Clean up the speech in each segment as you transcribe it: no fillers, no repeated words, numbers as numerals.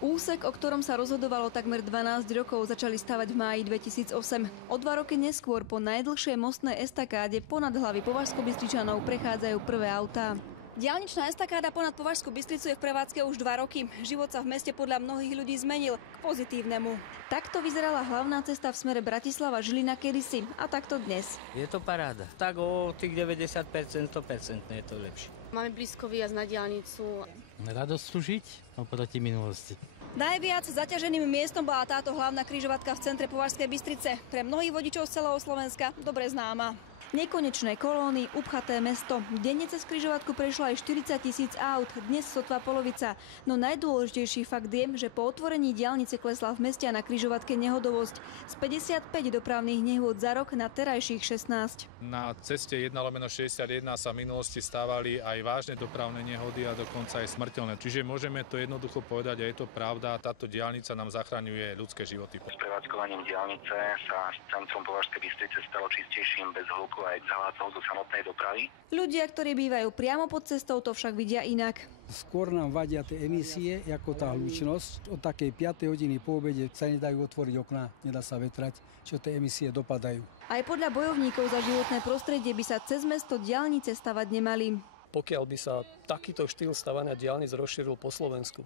Úsek, o ktorom sa rozhodovalo takmer 12 rokov, začali stavať v máji 2008. O 2 roky neskôr po najdlhšej mostnej estakáde ponad hlavy Považsko-Bystričanov prechádzajú prvé autá. Diaľničná estakáda ponad Považskú Bystricu je v prevádzke už 2 roky. Život sa v meste podľa mnohých ľudí zmenil k pozitívnemu. Takto vyzerala hlavná cesta v smere Bratislava-Žilina kedysi a takto dnes. Je to paráda. Tak o tých 90%, 100% je to lepšie. Máme blízko výjazd na diaľnicu. Radosť slúžiť oproti minulosti. Najviac zaťaženým miestom bola táto hlavná križovatka v centre Považskej Bystrice. Pre mnohých vodičov z celého Slovenska dobre známa. Nekonečné kolóny, upchaté mesto. Denne cez križovatku prešlo aj 40 000 aut, dnes sotva polovica. No najdôležitejší fakt je, že po otvorení diaľnice klesla v meste a na križovatke nehodovosť. Z 55 dopravných nehôd za rok na terajších 16. Na ceste 1/61 sa v minulosti stávali aj vážne dopravné nehody a dokonca aj smrteľné. Čiže môžeme to jednoducho povedať a je to pravda. Táto diaľnica nám zachraňuje ľudské životy. S prevádzkovaním diaľnice sa centrum Považskej Bystrice stalo čistejším bez hluku aj zahádzal do samotnej dopravy. Ľudia, ktorí bývajú priamo pod cestou, to však vidia inak. Skôr nám vadia tie emisie, ako tá hlučnosť. Od takej 5. hodiny po obede sa nedajú otvoriť okná, nedá sa vetrať, čo tie emisie dopadajú. Aj podľa bojovníkov za životné prostredie by sa cez mesto diaľnice stavať nemali. Pokiaľ by sa takýto štýl stavania diaľnic rozšíril po Slovensku,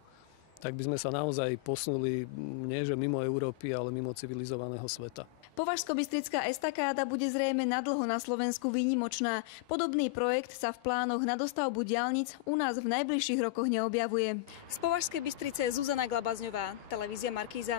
tak by sme sa naozaj posunuli nie že mimo Európy, ale mimo civilizovaného sveta. Považsko-bystrická estakáda bude zrejme nadlho na Slovensku výnimočná. Podobný projekt sa v plánoch na dostavbu diaľnic u nás v najbližších rokoch neobjavuje. Z Považskej Bystrice Zuzana Glabazňová, televízia Markíza.